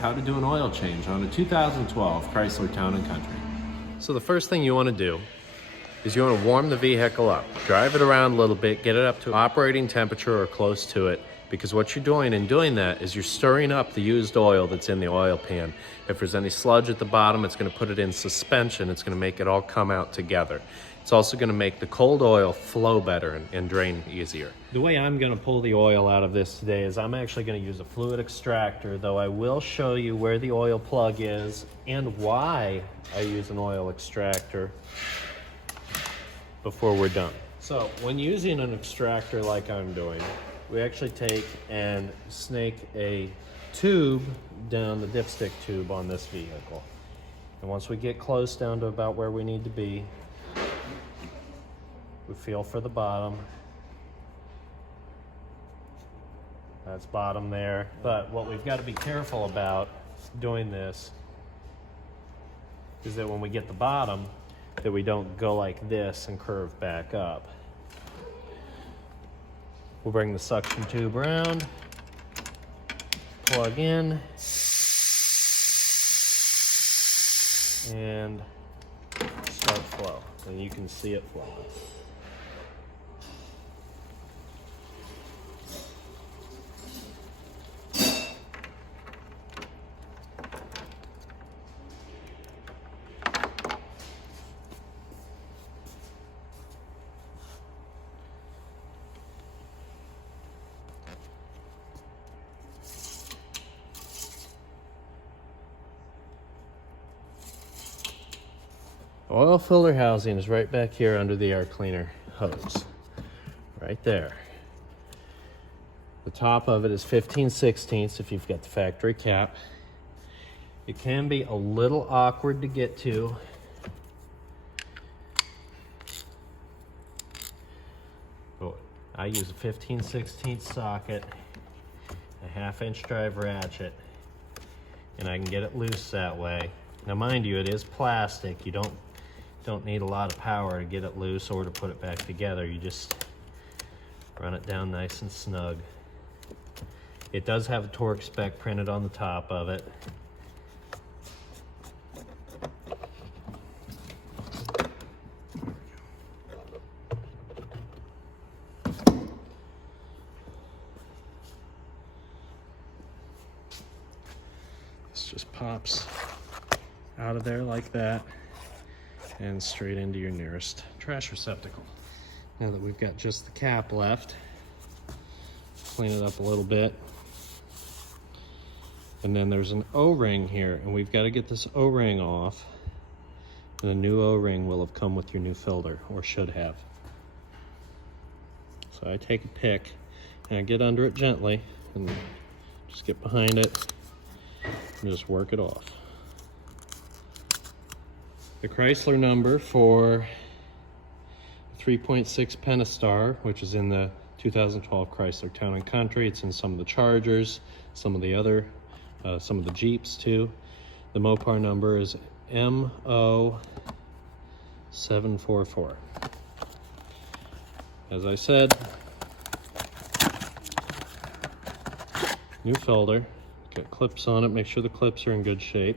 How to do an oil change on a 2012 Chrysler Town & Country. So the first thing you want to do is you want to warm the vehicle up. Drive it around a little bit, get it up to operating temperature or close to it, because what you're doing in doing that is you're stirring up the used oil that's in the oil pan. If there's any sludge at the bottom, it's going to put it in suspension. It's going to make it all come out together. It's also going to make the cold oil flow better and drain easier. The way I'm going to pull the oil out of this today is I'm actually going to use a fluid extractor, though I will show you where the oil plug is and why I use an oil extractor before we're done. So when using an extractor like I'm doing, we actually take and snake a tube down the dipstick tube on this vehicle. And once we get close down to about where we need to be, we feel for the bottom. That's bottom there. But what we've got to be careful about doing this is that when we get the bottom, that we don't go like this and curve back up. We'll bring the suction tube around, plug in, and start flow. And you can see it flowing. Oil filter housing is right back here under the air cleaner hose, right there. The top of it is 15/16 if you've got the factory cap. It can be a little awkward to get to. But I use a 15/16 socket, a 1/2-inch drive ratchet, and I can get it loose that way. Now mind you, it is plastic. You don't need a lot of power to get it loose or to put it back together. You just run it down nice and snug. It does have a torque spec printed on the top of it. This just pops out of there like that and straight into your nearest trash receptacle. Now that we've got just the cap left, clean it up a little bit. And then there's an O-ring here, and we've got to get this O-ring off. And the new O-ring will have come with your new filter, or should have. So I take a pick and I get under it gently and just get behind it and just work it off. The Chrysler number for 3.6 Pentastar, which is in the 2012 Chrysler Town & Country. It's in some of the Chargers, some of the other, some of the Jeeps too. The Mopar number is MO744. As I said, new filter, got clips on it. Make sure the clips are in good shape.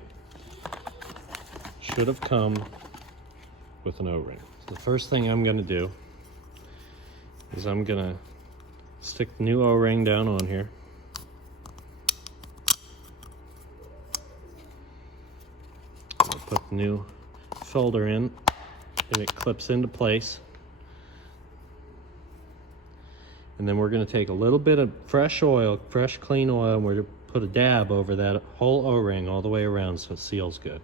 Should have come with an O-ring. So the first thing I'm going to do is I'm going to stick the new O-ring down on here. I'll put the new filter in and it clips into place. And then we're going to take a little bit of fresh oil, fresh clean oil, and we're going to put a dab over that whole O-ring all the way around so it seals good.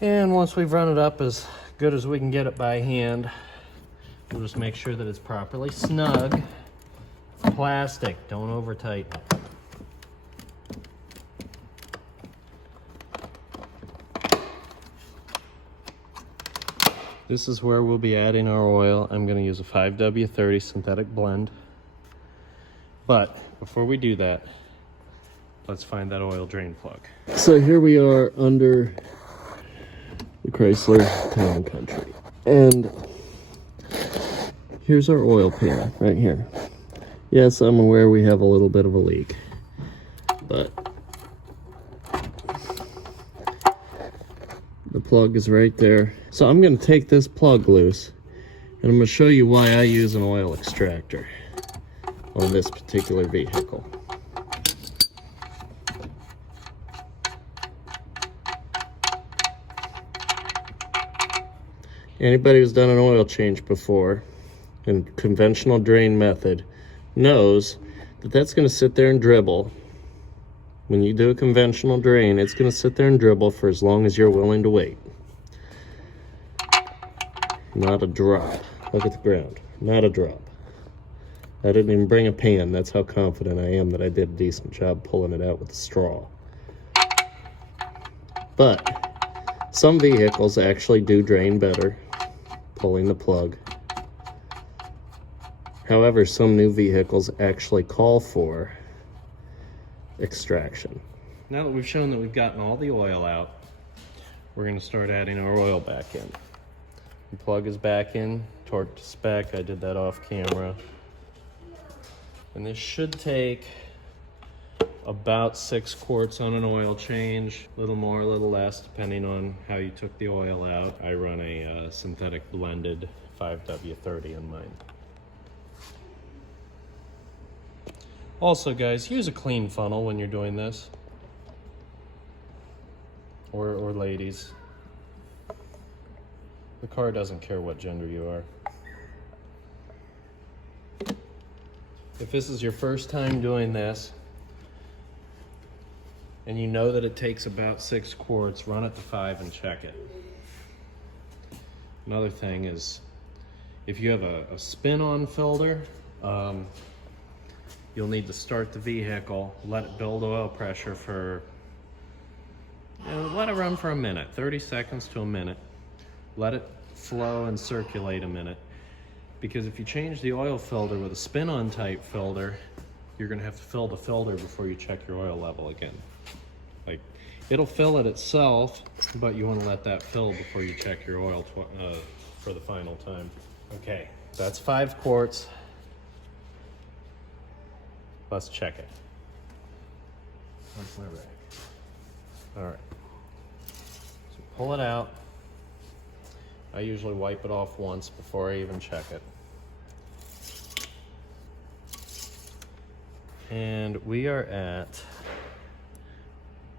And once we've run it up as good as we can get it by hand, we'll just make sure that it's properly snug. It's plastic, don't over tighten. This is where we'll be adding our oil. I'm going to use a 5W30 synthetic blend. But before we do that, let's find that oil drain plug. So here we are under the Chrysler Town Country. And here's our oil pan right here. Yes, I'm aware we have a little bit of a leak, but the plug is right there. So I'm going to take this plug loose, and I'm going to show you why I use an oil extractor on this particular vehicle. Anybody who's done an oil change before in conventional drain method knows that that's going to sit there and dribble. When you do a conventional drain, it's going to sit there and dribble for as long as you're willing to wait. Not a drop. Look at the ground. Not a drop. I didn't even bring a pan. That's how confident I am that I did a decent job pulling it out with a straw. But some vehicles actually do drain better pulling the plug. However, some new vehicles actually call for extraction. Now that we've shown that we've gotten all the oil out, we're going to start adding our oil back in. The plug is back in, torqued to spec. I did that off camera. And this should take about 6 quarts on an oil change. A little more, a little less, depending on how you took the oil out. I run a synthetic blended 5W30 in mine. Also, guys, use a clean funnel when you're doing this. Or ladies. The car doesn't care what gender you are. If this is your first time doing this, and you know that it takes about 6 quarts, run it to 5 and check it. Another thing is, if you have a spin-on filter, you'll need to start the vehicle, let it build oil pressure for, let it run for a minute, 30 seconds to a minute. Let it flow and circulate a minute. Because if you change the oil filter with a spin-on type filter, you're gonna have to fill the filter before you check your oil level again. Like, it'll fill it itself, but you wanna let that fill before you check your oil for the final time. Okay, that's 5 quarts. Let's check it. Where's my rag? All right, so pull it out. I usually wipe it off once before I even check it. And we are at,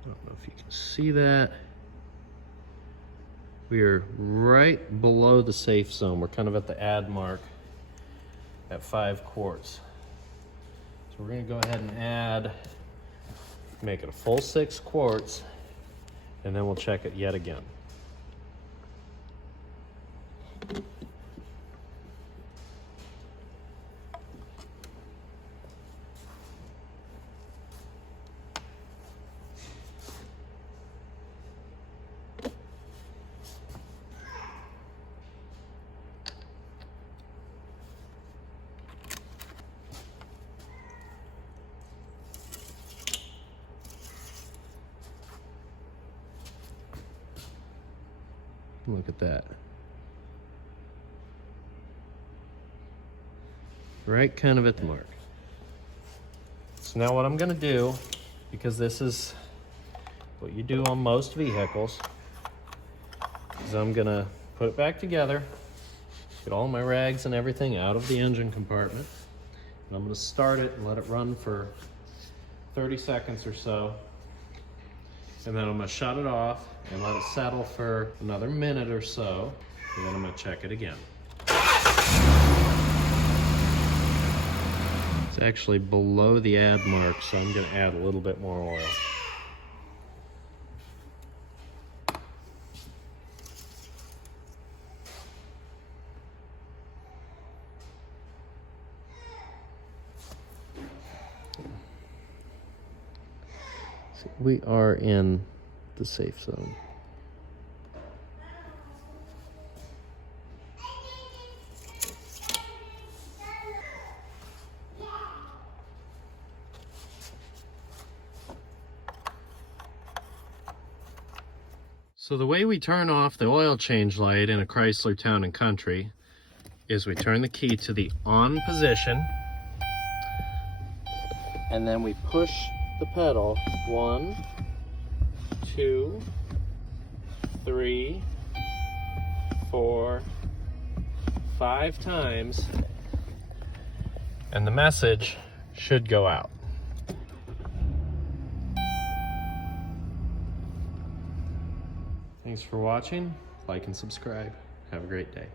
I don't know if you can see that. We are right below the safe zone. We're kind of at the add mark at 5 quarts. So we're gonna go ahead and add, make it a full 6 quarts, and then we'll check it yet again. Look at that. Right kind of at the mark. So now what I'm gonna do, because this is what you do on most vehicles, is I'm gonna put it back together, get all my rags and everything out of the engine compartment, and I'm gonna start it and let it run for 30 seconds or so. And then I'm gonna shut it off and let it settle for another minute or so. And then I'm gonna check it again. It's actually below the add mark, so I'm gonna add a little bit more oil. So we are in the safe zone. So the way we turn off the oil change light in a Chrysler Town and Country is we turn the key to the on position, and then we push the pedal 1, 2, 3, 4, 5 times, and the message should go out. Thanks for watching. Like and subscribe. Have a great day.